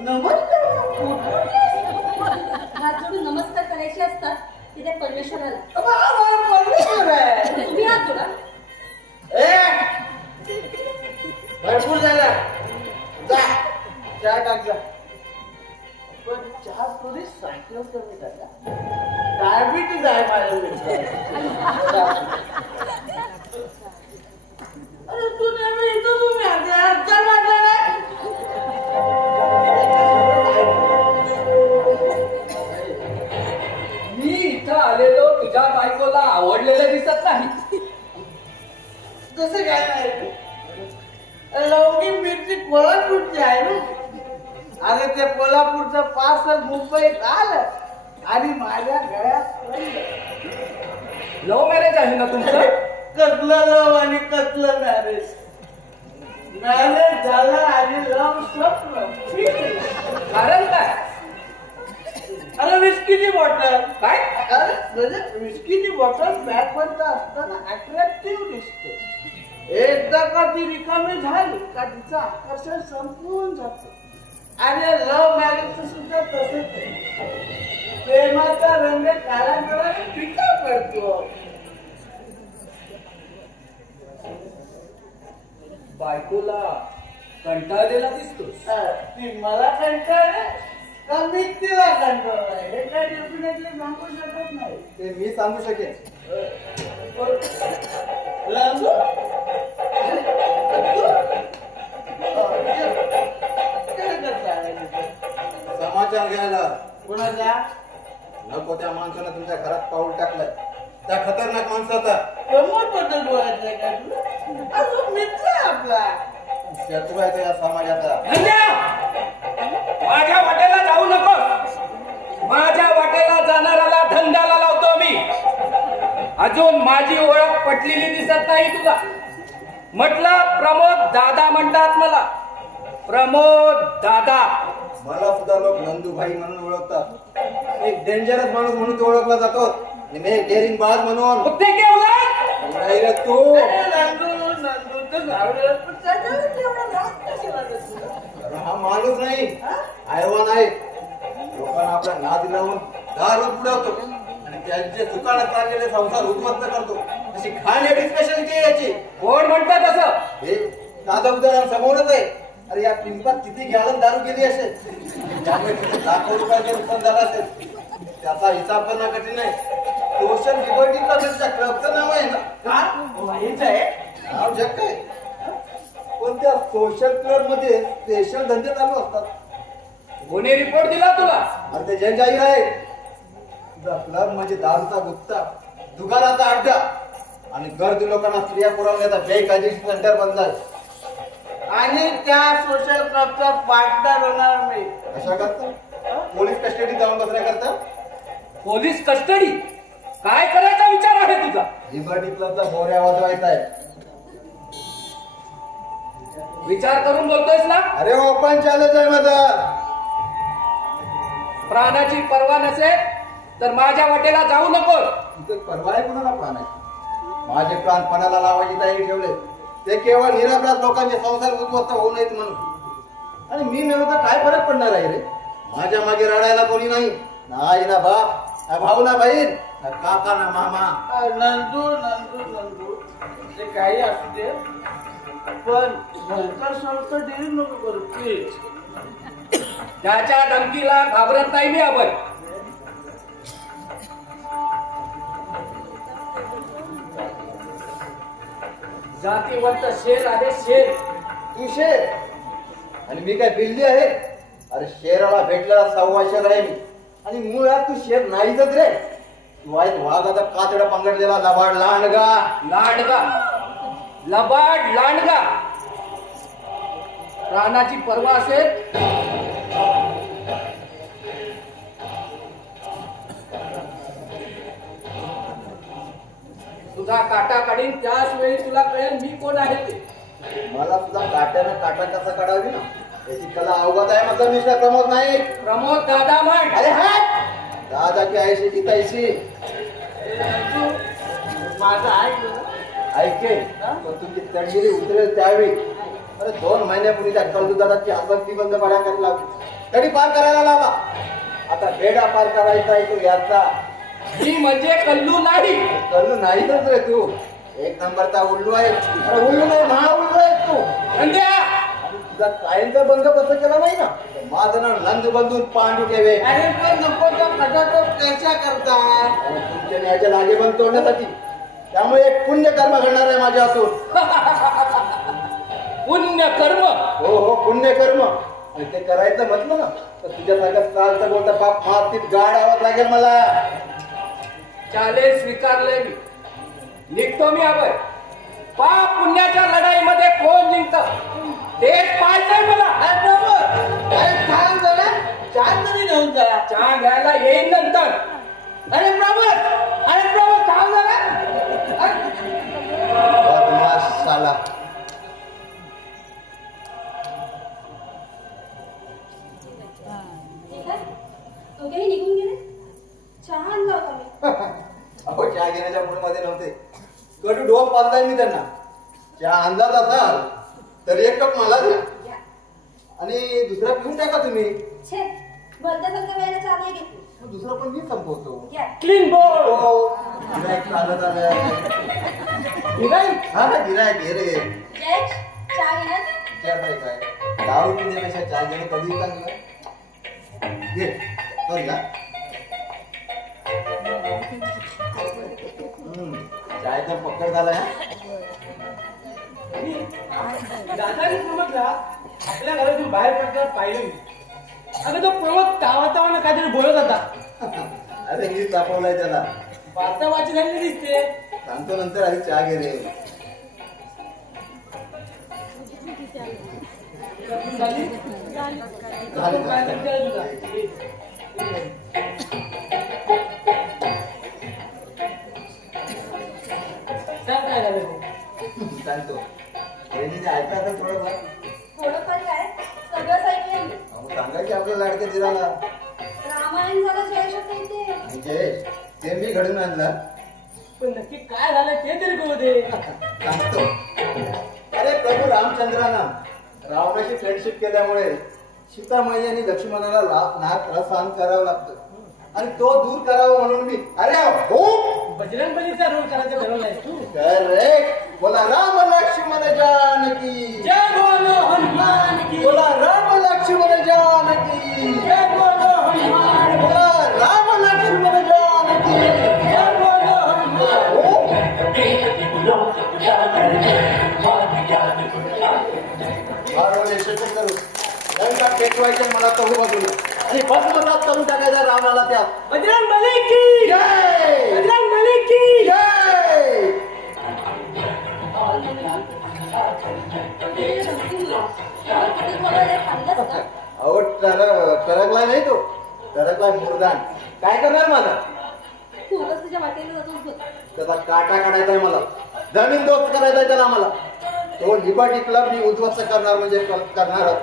नमस्कार हात जोडून नमस्कार करायचे असतात की त्या परमेश्वराला. परमेश्वर आहे. तुम्ही हात जोडा. भरपूर झाला. जा चहा टाक जा. पण चहा थोडी सायकल कमी टाका. डायबिटीज आहे माझ्या. अरे तू नेहमी इथं तुम्ही मी इथं आलेलो तुझ्या बायकोला आवडलेलं दिसत नाही. तसं काय नाही. लवंगी मिरची कोल्हापूरची आहे ना. अरे ते कोल्हापूरचं पार्सल मुंबईत आलं आणि माझ्या गळ्यात पडलं. लव्ह मॅरेज आहे ना तुमचं? कसलं लव आणि कसलं मॅरेज. मॅरेज झालं आणि लव संपलं. कारण काय? अरे विस्कीची बॉटल. काय? अरे म्हणजे विस्कीची बॉटल बॅग मध्ये असताना अट्रॅक्टिव्ह दिसते. एकदा का ती रिकामी झाली का तिचं आकर्षण संपून जातं. आणि लव्ह मॅरेजचं सुद्धा तसंच आहे. प्रेमाचा रंग काळाकाळाने फिका पडतो. बायकोला कंटाळलेला दिसतोस. ती मला कंटाळले का मी तिला कंटाळला हे काय डेफिनेटली सांगू शकत नाही. ते मी सांगू शकेन. रामू? काय करताय? समाचार घ्यायला कोणाच्या? नको त्या माणसानं तुमच्या घरात पाऊल टाकलंय. त्या खतरनाक माणसाचा. प्रमोद बद्दल बोलायचंय का तुला? अजून मित्र आहे आपला. शत्रू आहे तो या समाजाचा. धन्या! अजून माझी ओळख पटलेली दिसत नाही तुला. म्हटलं प्रमोद दादा म्हणतात मला. प्रमोद दादा. मला सुद्धा लोक नंदूभाई म्हणून ओळखतात. एक डेंजरस माणूस म्हणून तो ओळखला जातो. आणि मी एक डेअरिंग बाज म्हणून. कुठे केवढा नाही रे तू. हा माणूस नाही, हैवान आहे. लोकांना आपल्या नादी लावून दारू बुडवतो आणि त्यांचे दुकानात चाललेले संसार उद्ध्वस्त करतो. अशी खाण्याची स्पेशालिटी आहे याची. कोण म्हणतात असं? हे दादा उदाहरण समोरच आहे. अरे या पिंपात किती गॅलन दारू गेली असेल, त्यामुळे किती लाखो रुपयाचं नुकसान झालं असेल. त्याचा हिसाब करणं कठीण आहे. सोशल लिबर्टी क्लबच्या क्लबचं नाव आहे ना? हेच आहे नाव जग काय, पण त्या सोशल क्लब मध्ये स्पेशल धंदे चालू असतात. कोणी रिपोर्ट दिला तुला? आणि ते जन जाहीर आहे. तुझा क्लब म्हणजे दारूचा गुत्ता, दुकानाचा अड्डा आणि गर्दी लोकांना स्त्रिया पुरवण्याचा बेकायदेशीर सेंटर बनलाय. आणि त्या सोशल क्लबचा पार्टनर होणार मी. कशा करता? पोलीस कस्टडी जाऊन बसण्याकरता. Police custody? काय करायचा विचार आहे तुझा? लिबर्टी क्लबचा बोऱ्या वाजवायचा आहे. विचार करून बोलतोयस ना? अरे ओपन चॅलेंज आहे माझा. प्राणाची पर्वा नसेल तर माझ्या वाटेला जाऊ नको. तिथे परवा आहे कोणाला प्राणाची? माझे प्राण पणाला लावायची तयारी ठेवले. ते केवळ निरपराध लोकांचे संसार उद्ध्वस्त होऊ नयेत म्हणून. आणि मी मेलो तर काय फरक पडणार आहे रे? माझ्या मागे रडायला कोणी नाही. नाही ना बाप, ना भाऊ, ना बहीण, ना काका, ना मामा. नंदू नंदू नंदू ते काही असू दे, पण भयंकर संस्था डेअरी नको करू प्लीज. त्याच्या धमकीला घाबरत नाही मी. आपण जातीवंत शेर आहे शेर. तू शेर आणि मी काय बिल्ली आहे? अरे शेराला भेटलेला सव्वाशेर आहे मी. आणि मुळात तू शेर नाहीच रे. तू आहेत वाघाचा कातडा पांघरलेला लबाड लांडगा. लांडगा, लबाड लांडगा. प्राणाची पर्वा असेल तुझा काटा काढीन. त्याच वेळी तुला कळेल मी कोण आहे ते. मला सुद्धा काट्यानं काटा कसा काढावी ना याची कला अवगत आहे. मतलब मिस्टर प्रमोद नाही. प्रमोद दादा म्हण. अरे हा दादा की आयशी की तैशी. माझं ऐक ऐके पण तुमची तडगिरी उतरेल त्यावेळी. अरे 2 महिन्यापूर्वी त्या कल्लू दादाची आसबंदी बंद पडायला लावली. तरी पार करायला लावा. आता बेडा पार करायचा आहे तो याचा. मी म्हणजे कल्लू नाही. कल्लू नाहीतच रे तू. एक नंबरचा उल्लू आहे. अरे उल्लू नाही, महा उल्लू आहे तू. अंध्या. आणि तुझा कायमचा बंदोबस्त केला नाही ना माझं नाव नंद बंधून पांडू ठेवे. अरे पण नको तो कसा तो कशा करता तुमच्या न्यायाच्या लागे बंद तोडण्यासाठी. त्यामुळे एक पुण्य कर्म घडणार आहे माझ्या हातून. पुण्य कर्म? हो हो पुण्य कर्म. आणि ते करायचं म्हटलं ना तर तुझ्यासारखं चालतं बोलता बाप मातीत गाड आवाज लागेल मला. चॅलेंज स्वीकारलंय मी. निघतो मी अभय. पाप पुण्याच्या लढाईमध्ये कोण जिंकत तेच पाहायचंय मला. अरे थांब जरा चहा तरी घेऊन जरा. चहा घ्यायला येईन नंतर. अरे प्रभू थांब जरा. बदमाश साला. दोघेही निघून गेले. चहा आणला होता मी. अहो चहा घेण्याच्या मूड मध्ये नव्हते. कडू डोल पाजलाय मी त्यांना. चहा आणलाच असाल तर एक कप मला द्या घ्या. आणि दुसरा पिऊन टाका तुम्ही. छे भलत्या वेळेला चहा नाही घेतली. मग दुसरा पण मी संपवतो. घ्या. क्लीन बोल. हो गिरायक चालत आलंय. हा गिरायक घे रे. जयेश चहा घेण्यात. विचार आहे काय दारू पिण्यापेक्षा चहा घेणं कधीही चांगलं. घे कर ना. चायचा पक्कड झालाय. दादाने प्रमोदला आपल्या घरातून बाहेर पडताना पाहिलं मी. अगं तो प्रमोद तावातावानं काहीतरी बोलत होता. अरे मी तापवलाय त्याला. वाचावाची झाली दिसते. सांगतो नंतर. आधी चहा घे रे. झाली? काय विचार तुझा? सांगतो बहिणीने ऐकता तर थोडंफार थोडंफार काय सगळंच ऐकलंय मी. अहो, सांगायची आपल्या लाडक्या दिराला रामायण झालं जयशोक ते म्हणजे ते मी घडून आणला पण नक्की काय झालं ते तरी कळू दे. सांगतो. अरे प्रभू रामचंद्रांना रावणाशी फ्रेंडशिप केल्यामुळे सीतामाई आणि लक्ष्मणाला नाक त्रास सहन करावं लागतं आणि तो दूर करावा म्हणून मी अरे हो बजरंगबलीचा रोल करायचं ठरवलाय तू. करेक्ट. बोला राम लक्ष्मण जानकी जय बोलो हनुमान की. बोला राम लक्ष्मण जानकी जय बोलो हनुमान. बोला राम लक्ष्मण जानकी जय बोलो हनुमान. करू लंका पेटवायचे मला चहू बाजूला आणि भस्मसात करून टाकायचा रावणाला त्यात. बजरंगबली की जय बजरंगबली की जय. अहो टरकला नाही तो टरकला मुरदान. काय करणार माझा खूपच तुझ्या वाटेला जातोच बघ. त्याचा काटा काढायचा आहे मला जमीन दोस्त करायचा आहे त्याला मला. तो लिबर्टी क्लब मी उद्ध्वस्त करणार म्हणजे करणार.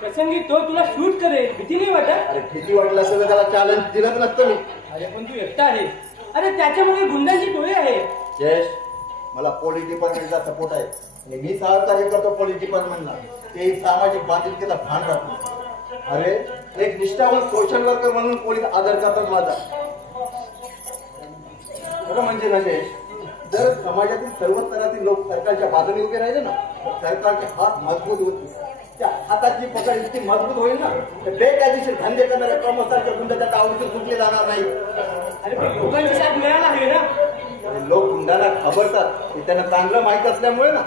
प्रसंगी तो तुला शूट करेल भीती नाही वाटत. अरे भीती वाटलं असतं तर त्याला चॅलेंज दिलंच नसतं मी. अरे पण तू एकटा आहे. अरे त्याच्यामुळे गुंडाची टोळी आहे. यश मला पोलीस डिपार्टमेंटचा सपोर्ट आहे आणि मी सहकार्य करतो पोलीस डिपार्टमेंटला. ते सामाजिक बांधिलकीचा भान राखतो. अरे एक निष्ठावान सोशल वर्कर म्हणून पोलीस आदर करतात माझा. बरं म्हणजे ना यश जर समाजातील सर्व स्तरातील लोक सरकारच्या बाजूने उभे राहिले ना तर सरकारचे हात मजबूत होतील. त्या हाताची पकड इतकी मजबूत होईल ना तर बेकायदेशीर धंदे करणाऱ्या प्रमोसारख्या गुंडाच्या तावडीतून सुटले जाणार नाही. अरे पण लोकांची साथ मिळाला आहे ना. आणि लोक गुंडाला घाबरतात हे त्यांना चांगलं माहित असल्यामुळे ना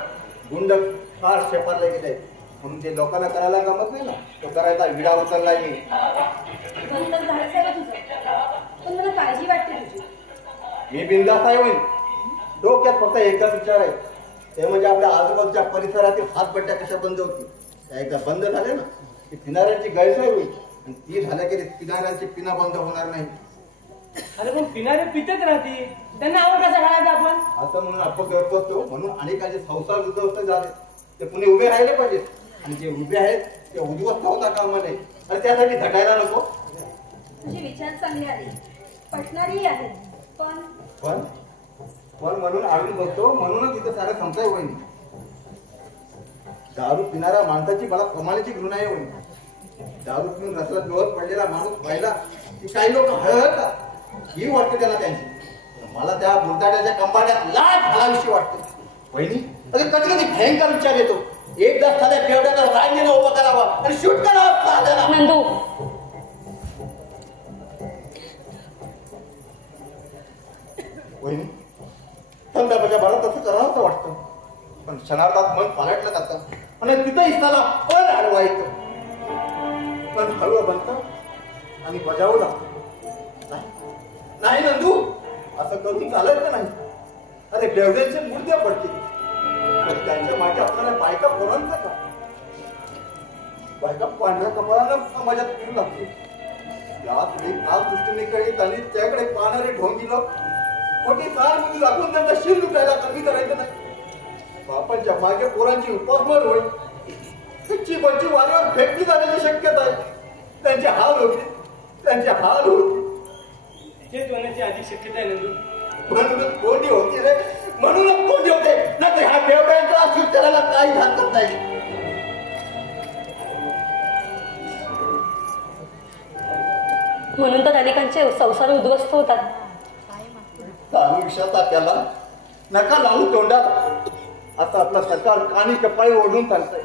गुंड फार शेपारले गेले म्हणून ते लोकांना करायला जमत नाही ना तो करायचा विडा उचललाय मी. पण तर धाडस आहे तुझं. पण मला काळजी वाटते तुझी. मी बिनधास्त आहे होईल. डोक्यात फक्त एकच विचार आहे ते म्हणजे आपल्या आजूबाजूच्या परिसरातील हातबट्ट्या कशा बंद होतील. त्या एकदा बंद झाल्या ना की पिणाऱ्यांची गैरसोय होईल आणि ती झाल्या की पिणाऱ्यांची पिना बंद होणार नाही. अरे पण पिणारे पितच राहतील त्यांना आवड कसा घालायचा आपण. असं म्हणून आपण करतो म्हणून अनेकांचे संसार उद्ध्वस्त झाले ते पुणे उभे राहिले पाहिजेत आणि जे उभे आहेत ते उद्ध्वस्त होता कामा नये. आणि त्यासाठी झटायला नको. तुझे विचार चांगले आले पटणारीही आहेत. पण पण पण म्हणून आम्ही बघतो म्हणूनच इथं सारं संशय होईल. दारू पिणाऱ्या माणसाची मला कमालीची घृणा आहे होईल. दारू पिऊन रस्त्यात लोळत पडलेला माणूस पाहिला की काही लोक हळहळतात ही वाटते त्यांना त्यांची. मला त्या बुरदाड्याच्या कंपाट्यात लाट घालाविषयी वाटते. वहिनी अरे कधी कधी भयंकर विचार येतो एकदा साध्या केवढ्याला रांगेनं उभं करावा आणि शूट करावा साध्याला. नंदू वहिनी संतापाच्या भरात तसं करावं वाटतं पण क्षणार्धात मन पालटलं जातं आणि तिथं इष्टाला पण आडवा येतो. पण हळू बनतं आणि बजावू लागतो. नाही नंदू असं करून चालायचं नाही. अरे बेवड्यांचे मुर्द्या पडतील पण त्यांच्या मागे आपल्याला बायका पोरांचं का. बायका पांढऱ्या कपाळानं माझ्यात फिरू लागते. या दृष्टीने त्यांनी त्याकडे पाहणारे ढोंगी लोक मोठी फार मुली दाखवून त्यांचा शिर लुटायला कमी करायचं नाही. बापांच्या मागे पोरांची उपासमार होईल. कच्ची बच्ची वाऱ्यावर फेकली जाण्याची शक्यता आहे. त्यांचे हाल होते. तेच होण्याची अधिक शक्यता आहे नंदू. म्हणूनच कोंडी होती रे म्हणूनच कोंडी होते ना तर ह्या बेवड्यांचा सूट करायला काही हरकत नाही. म्हणून तर अनेकांचे संसार उद्ध्वस्त होतात. दारू विषयाचा त्याला नका लावू तोंडात. आता आपलं सरकार कानी कपाळी ओढून चालतंय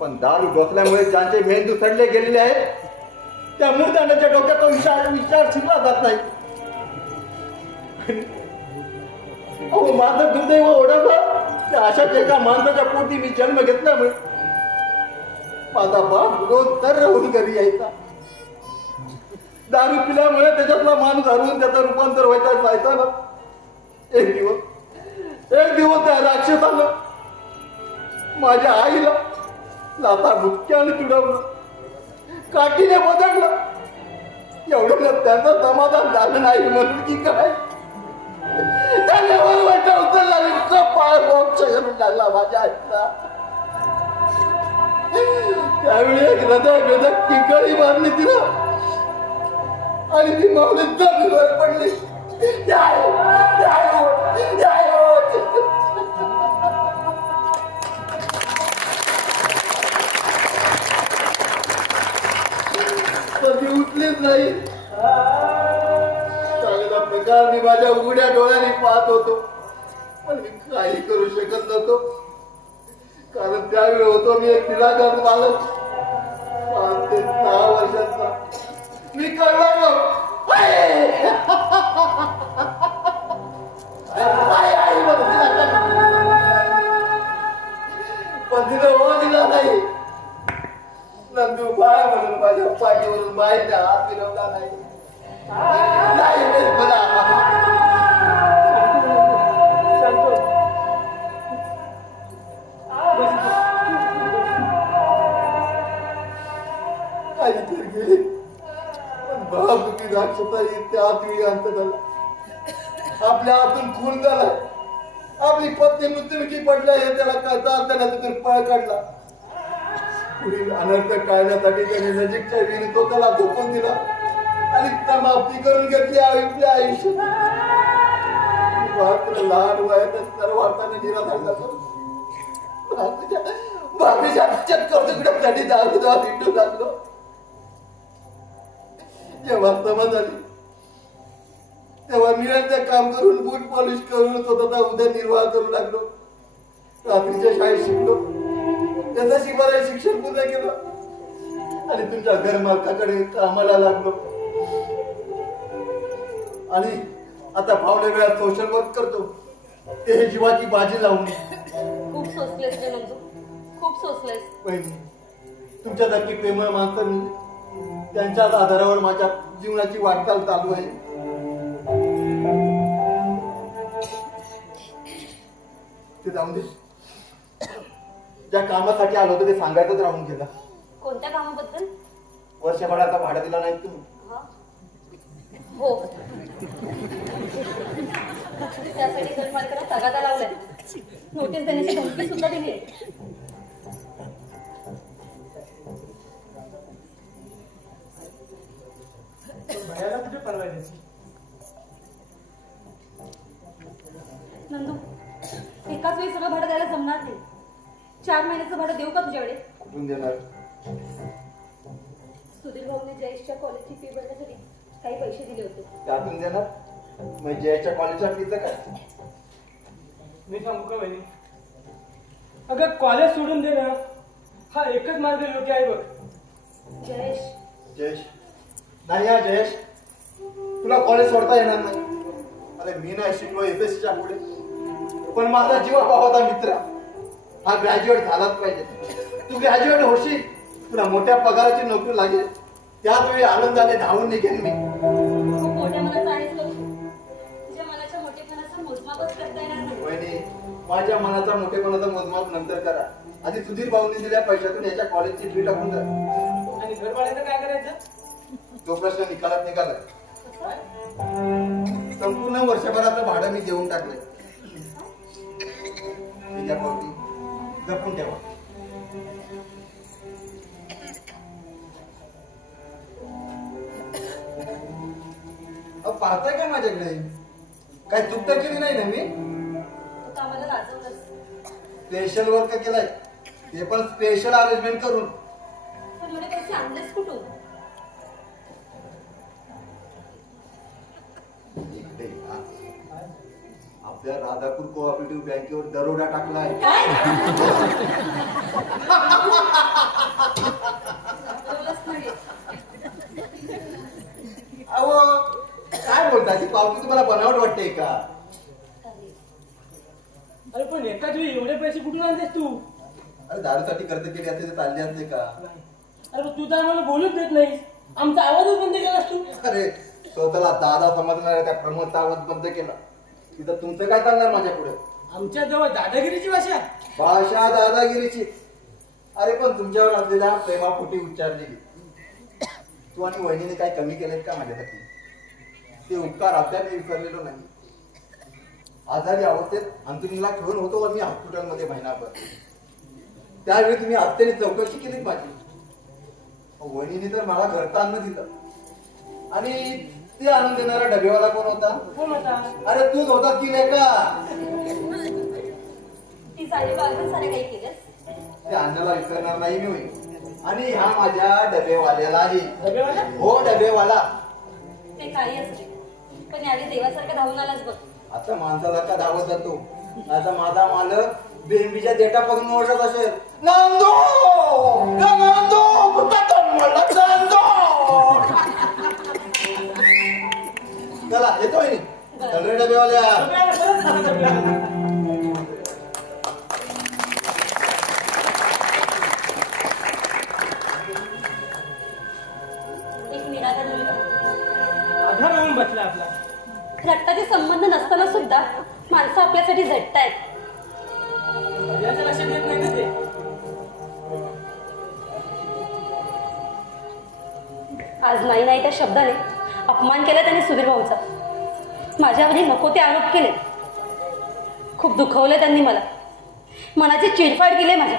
पण दारू डोसल्यामुळे ज्यांचे मेंदू सडले गेलेले आहेत त्या मूर्दांच्या डोक्यात तो विचार शिरला जात नाही. अहो माझं दुर्दैव ओढवलं त्या अशाच एका माणसाच्या पोटी मी जन्म घेतल्यामुळे माझा बाप रोज तर राहून घरी यायचा. दारू पिल्यामुळे त्याच्यातला माणूस हरवून त्याचं रूपांतर व्हायचा ना. एक दिवस त्या राक्षसानं माझ्या आईला लाथा भुटक्याने तुडवलं काठीने बदललं. एवढं त्यांचं समाधान झालं नाही म्हणून की काय त्याने माझ्यावर वाटा उचलला इतका पाय मोक्ष करून टाकला माझ्या आईचा. त्यावेळी एक हृदय वेदक किंकाळी मारली तिला आणि ती माऊली जमिनीवर पडली. पण ती उठलीच नाही. चांगला प्रकार मी माझ्या उघड्या डोळ्याने पाहत होतो पण मी काही करू शकत नव्हतो कारण त्यावेळी होतो मी एक निराधार बालक 5 ते 6 वर्षाचा. मी कळलो पण तिने हो दिला नाही. नंदू बाय म्हणून माझ्या पाठीवरून बाहेर हात फिरवला नाही. भावकी राक्षसा त्याच वेळी अंत झाला. आपल्या हातून खून झाला. आपली पत्नी मृत्युमुखी पडल्या हे त्याला कळता असताना तिथून पळ काढला. पुढील अनर्थ टाळण्यासाठी त्याने नजीकच्या विहिरीत तो त्याला झोपून दिला आणि समाप्ती करून घेतली आपल्या आयुष्यात. मात्र लहान वयातच सर्वार्थाने निराधार झाला. बाबीच्या चक्करसाठी दारू भेटू लागलो. जेव्हा समज आली तेव्हा मिळेल ते काम करून बूट पॉलिश करून स्वतःचा उदरनिर्वाह करू लागलो. रात्रीच्या शाळेत शिकलो. त्याचं शिवाय शिक्षण पूर्ण केलं आणि तुमच्या घरमालकाकडे कामाला लागलो आणि आता फावल्या वेळात सोशल वर्क करतो. ते जीवाची बाजी लावून. खूप सोसलेस रे नंदू, खूप सोसलेस. बहिणी तुमच्या नक्की प्रेमळ माणसं मी त्यांच्याच आधारावर माझ्या जीवनाची वाटचाल चालू आहे. ते जाऊन दे. ज्या कामासाठी आलो होतो ते सांगायचंच राहून गेला. कोणत्या कामाबद्दल? वर्षभराचा भाडं दिला नाही तुम्ही. हो त्यासाठी घरमालकाला तगादा लावलाय. नोटीस देण्याची धमकी सुद्धा दिली आहे. भयाला कुठे परवाय द्यायची? नंदू एकाच वेळी सगळं भाडं द्यायला जमणार नाही. 4 महिन्याचं भाडं देऊ का तुझ्याकडे? कुठून देणार? सुधीर भाऊने जयेशच्या कॉलेजची फी भरण्यासाठी काही पैसे दिले होते. त्यातून देणार? मग जयच्या कॉलेजच्या फीचं काय? मी सांगू का बहिणी? अगं कॉलेज सोडून दे ना. हा एकच मार्ग योग्य आहे बघ. जयेश जयेश नाही हा जयेश तुला कॉलेज सोडता येणार नाही. अरे मी नाही शिकलो एसएससीच्या पुढे पण माझा जीवा भावाचा मित्र हा ग्रॅज्युएट झालाच पाहिजे. तू ग्रॅज्युएट होशील तुला मोठ्या पगाराची नोकरी लागेल त्याच वेळी आनंदाने धावून निघेन मी. खूप मोठ्या मनाचा आहेस लोक. तुझ्या मनाच्या मोठेपणाचा मोजमापच करता येणार नाही. वहिनी माझ्या मनाचा मोठेपणाचा मोजमाप नंतर करा. आधी सुधीर भाऊंनी दिल्या पैशातून याच्या कॉलेजची फी टाकून जा. आणि घरवाल्याचं काय करायचं? तो प्रश्न निकालात निघाला. संपूर्ण वर्षभराचं भाडं मी देऊन टाकलंय. ठीक आहे पावती जपून ठेवा. पाहताय का माझ्याकडे? काय चूक तर केली नाही ना मी? तू आम्हाला लाजवलंस. स्पेशल वर्क केलाय ते पण स्पेशल अरेंजमेंट करून. पण एवढे पैसे आणलेस कुठून? आपल्या राधापूर कोऑपरेटिव्ह बँकेवर दरोडा टाकलाय. अहो काय बोलता? ती पावती तुम्हाला बनावट वाटते का? अरे पण एकाच वेळी एवढे पैसे कुठून आणतेस तू? अरे दारूसाठी खर्च केली असते चालले असते का? अरे तू तर आम्हाला बोलूच देत नाहीस. आमचा आवाजच बंद केलास तू. अरे स्वतःला दादा समजणाऱ्या त्या प्रमोदचा आवाज बंद केला. तिथं तुमचं काय चालणार माझ्या पुढे? आमच्या जवळ दादागिरीची भाषा. भाषा दादागिरीची. अरे पण तुमच्यावर असलेल्या प्रेमापोटी उच्चारलेली. तू आणि वहिनीने काय कमी केलेत का माझ्यासाठी? ते उपकार अद्याप मी विसरलेलो नाही. आजारी अवस्थेत अंतुनीला घेऊन होतो मी हॉस्पिटलमध्ये महिनाभर. त्यावेळी तुम्ही आत्याने चौकशी केली माझी. वहिनीने तर मला घरचं अन्न दिलं. आणि ते आणून देणारा डबेवाला कोण होता? कोण होता? अरे तूच होता की नाही का? ती साडी बाळगून सारे काही केलंस. त्या अन्नाला विसरणार नाही मी होईल. आणि ह्या माझ्या डबेवाल्यालाही. डबेवाला? हो डबेवाला. ते काही असते पण यावेळी देवासारखा धावून आलाच बघ. आता माणसासारखा धावत जातो. आता माझा मालक बेंबीच्या देठापासून ओरडत असेल, नांदो नांदो कुठं मला नांदो. चला येतोय चल रे डबेवाल्या. एक निराधार मुलगा आधार होऊन बसला आपला. रक्ताचे संबंध नसताना सुद्धा माणसं आपल्यासाठी झटतायत. याचं लक्षात येत नाही ना ते. आज नाही नाही त्या शब्दाने अपमान केला त्याने सुधीर भाऊचा. माझ्यावरही नको ते आरोप केले. खूप दुखवलं त्यांनी मला. मनाची चिडफाड केली माझ्या.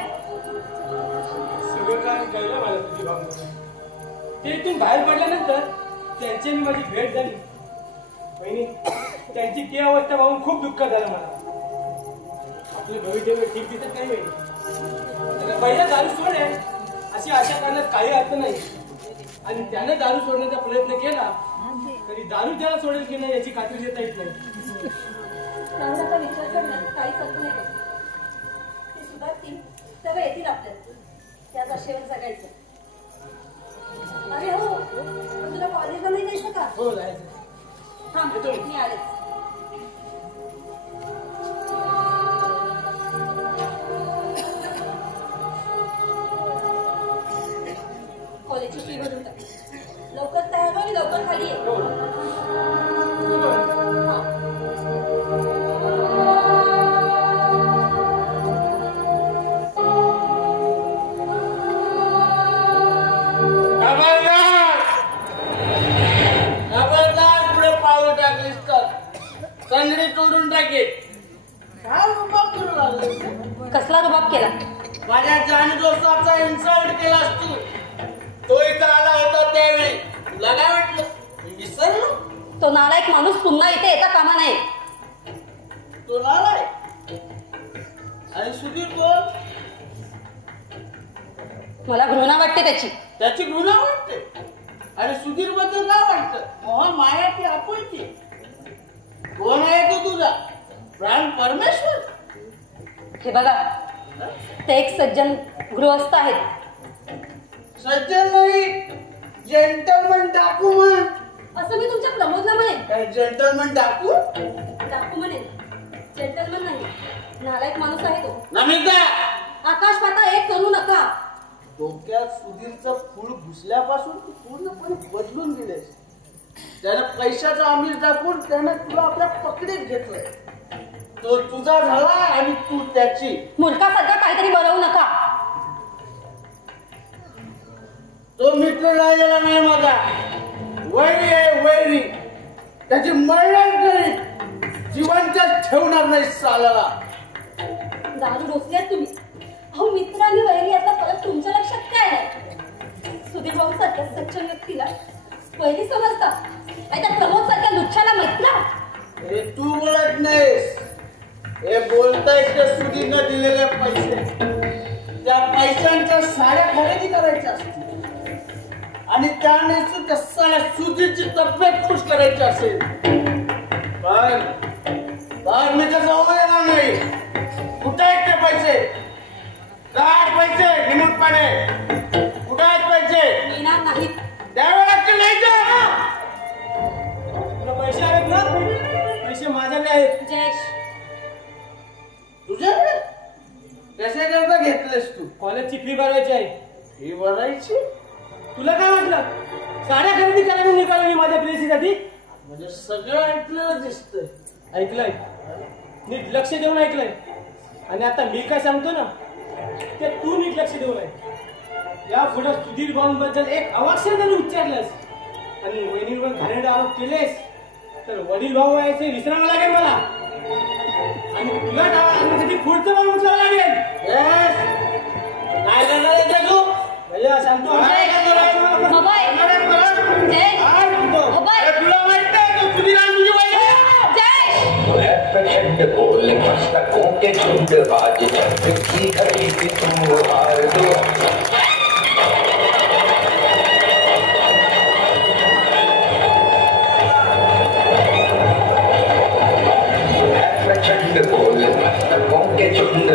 सगळं काय कळलं मला तुझी भावना. ते इथून बाहेर पडल्यानंतर त्यांची मी माझी भेट झाली. बहिणी त्यांची ती अवस्था पाहून खूप दुःख झालं मला. आपले भविष्य ठीक दिसत नाही बहिणी. पहिला दारू सोडे अशी आशा करण्यात काही अर्थ नाही. आणि त्याने दारू सोडण्याचा प्रयत्न केला तरी दारू त्याला सोडेल की नाही याची खात्री देता येत नाही. नवऱ्याचा विचार करण्यात काहीच अर्थ नाही बघ. ते सुधारतील तेव्हा येतील आपल्याला. त्याच आशेवर जगायचं. अरे हो तुला कॉलेजला नाही जायचं का? हो जायचं. थांब मी आलेच. कॉलेजची फी भरून टाक. लवकर तयार हो आणि लवकर खाली ये. पुढे पाऊल टाकलीस तर कंगडी तोडून टाकेल. काय रुबाब करू लागले? कसला रुबाब केला? माझ्या जानदोस्ताचा इन्सल्ट केलास तू. तो इथं आला होता त्यावेळी तुला काय वाटलं मी विसरलो? तो नालायक माणूस पुन्हा इथे येता कामा नाही. तो नालायक आणि सुधीर कोण? मला घृणा वाटते त्याची. त्याची घृणा वाटते. आणि सुधीर बद्दल काय वाटतं? मोह माया की आपुलकी? कोण आहे तो तुझा प्राण परमेश्वर? हे बघा ते एक सज्जन गृहस्थ आहेत. सज्जन नाही जेंटलमन डाकू म्हण. असं मी तुमच्या प्रमोदला म्हणेन. काय जेंटलमन डाकू? डाकू म्हणेन जेंटलमन नाही. नालायक माणूस आहे तो. नमिता आकाश पाता एक करू नका. डोक्यात सुधीरचं फूल घुसल्यापासून तू पूर्णपणे बदलून गेलेस. त्यानं पैशाचा आमिर दाखवून त्यानं तुला आपल्या पकडीत घेतलंय. तो तुझा झाला आणि तू त्याची. मूर्खासारखा काहीतरी बनवू नका. तो मित्र राहिलेला नाही माझा. वैरी आहे वैरी. त्याची मरण करी जिवंत ठेवणार नाही सालाला. दारू डोसल्यात तुम्ही. अहो मित्र आणि वैरी याचा फरक तुमच्या लक्षात काय आहे? सुधीर भाऊ सारख्या सच्चन व्यक्तीला वैरी समजता आणि त्या प्रमोद सारख्या लुच्छाला मित्र. हे तू बोलत नाहीस. हे बोलताय त्या सुधीरनं दिलेले पैसे. त्या पैशांच्या साड्या खरेदी करायच्या असतील आणि त्याने त्या साऱ्या सुधीरची तब्येत खुश करायची असेल पण मी तर जाऊ देणार नाही. कुठे आहेत ते पैसे? काय पैसे निमुटपणे कुठे आहेत पैसे? मिळणार नाहीत. त्यावेळेला ते नाही जा. तुला पैसे आहेत ना? पैसे माझ्याकडे आहेत. जयेश तुझ्याकडे कसे करता घेतलेस तू? कॉलेजची फी भरायची आहे. फी भरायची? तुला काय वाटलं साड्या खरेदी करायला निघालो मी माझ्या प्रेसीसाठी? म्हणजे सगळं ऐकलेलं दिसतंय. ऐकलंय नीट लक्ष देऊन ऐकलंय. आणि आता मी काय सांगतो ना ते तू नीट लक्ष देऊन ऐक. या पुढे सुधीर भाऊंबद्दल एक अवाक्षर जरी उच्चारलंस आणि वहिनीवर घाणेरडे आरोप केलेस तर वडील भाऊ यायचे विसरावं लागेल मला. आणि तुला टाळण्यासाठी पुढचं पाऊल उचलावं लागेल. काय करणार आहे ते तू? सांगतो अभय! जय! अभय! अरे तुला माहित नाही तू तुझी रान तुझी वाईट आहे. जय! प्रचंड बोल मस्तकों के झुंड बाज की घड़ी की तुम हार दो प्रचंड बोल मस्तकों के झुंड